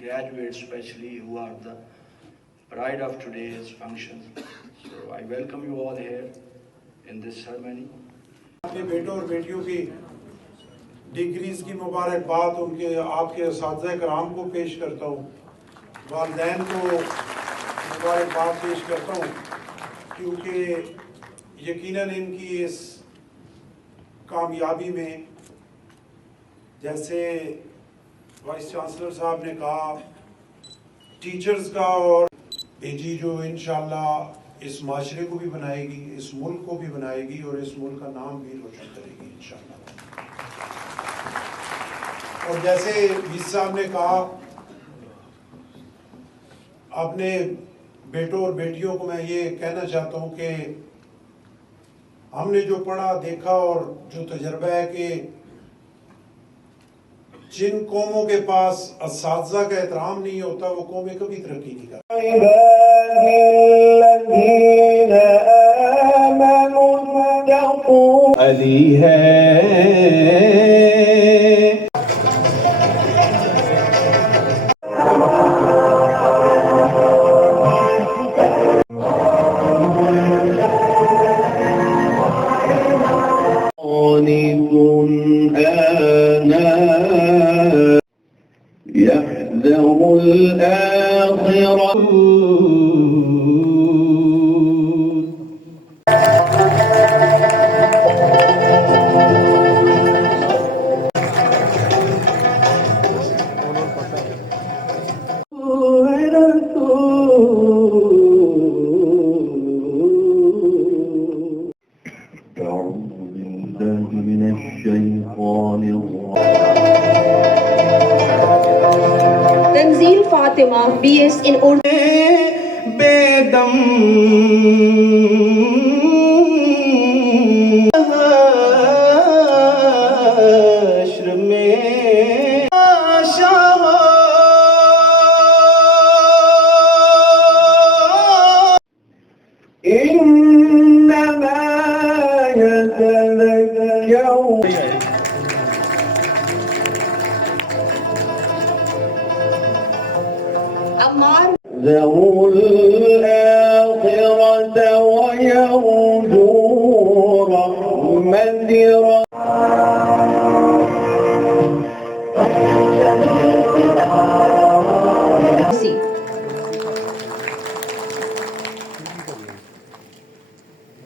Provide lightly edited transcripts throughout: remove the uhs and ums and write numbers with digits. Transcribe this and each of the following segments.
graduates especially who are the pride of today's functions. So I welcome you all here in this ceremony. अपने बेटों और बेटियों की डिग्रीज की मुबारकबाद उनके आपके असातिज़ा कराम को पेश करता हूँ, वालिदैन को मुबारकबाद पेश करता हूँ, क्योंकि यकीनन इनकी इस कामयाबी में, जैसे वाइस चांसलर साहब ने कहा, टीचर्स का और भेजी जो इंशाल्लाह इस माशरे को भी बनाएगी, इस मुल्क को भी बनाएगी और इस मुल्क का नाम भी रोशन करेगी इंशाल्लाह। और जैसे वीस साहब ने कहा, अपने बेटों और बेटियों को मैं ये कहना चाहता हूँ कि हमने जो पढ़ा देखा और जो तजर्बा है कि जिन कौमों के पास असातिज़ा का एहतराम नहीं होता वो कौमें कभी तरक्की नहीं करती। अली है Tanzeel Fatima, BS in Urdu. बेदम हश्र में आशा इन्नमा यतज़क्करू Ammar ذو الآخرة ويرجو رحمة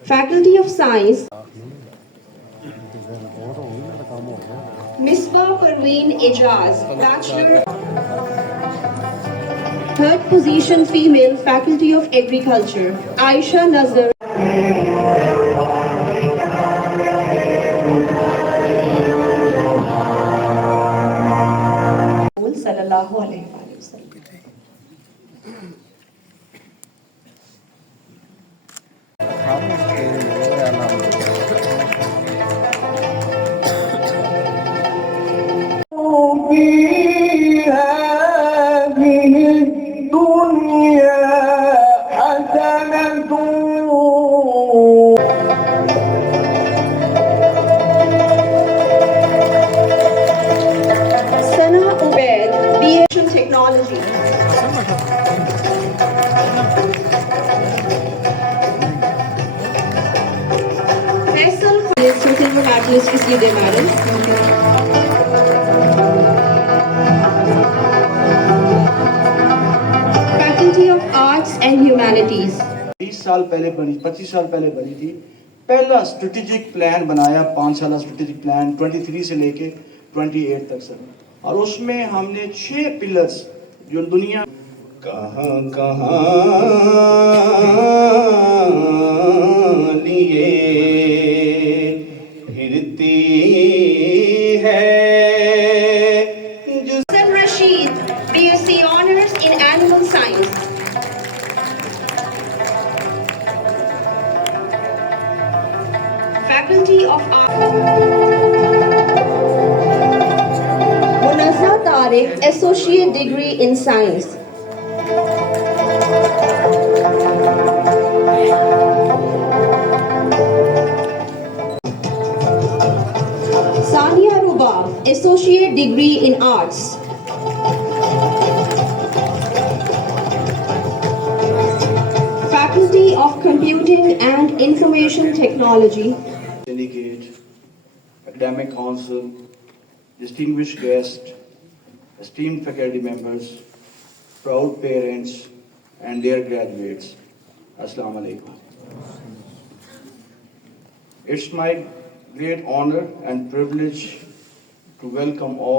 Faculty of Science, Misbah Parveen Ijaz, Bachelor. Third position, female, Faculty of Agriculture, Aisha Nazar. Sallallahu alaihi wasallam. Technology. Faisal silver medalist received a medal. Faculty of Arts and Humanities. 20 साल पहले बनी, 25 साल पहले बनी थी। पहला स्ट्रेटेजिक प्लान बनाया, 5 साल स्ट्रेटेजिक प्लान 23 से लेके 28 तक सर, और उसमें हमने 6 पिलर्स जो दुनिया कहाँ कहाँ लिए फिरती है जो Rashid, BSc Honors in Animal Science. Faculty of Arts. Munazza Tariq, Associate Degree in Science. Sania Rubab, Associate Degree in Arts. Faculty of Computing and Information Technology, Syndicate, Academic Council, distinguished guests, esteemed faculty members, proud parents, and their graduates. Assalamu alaikum. It's my great honor and privilege to welcome all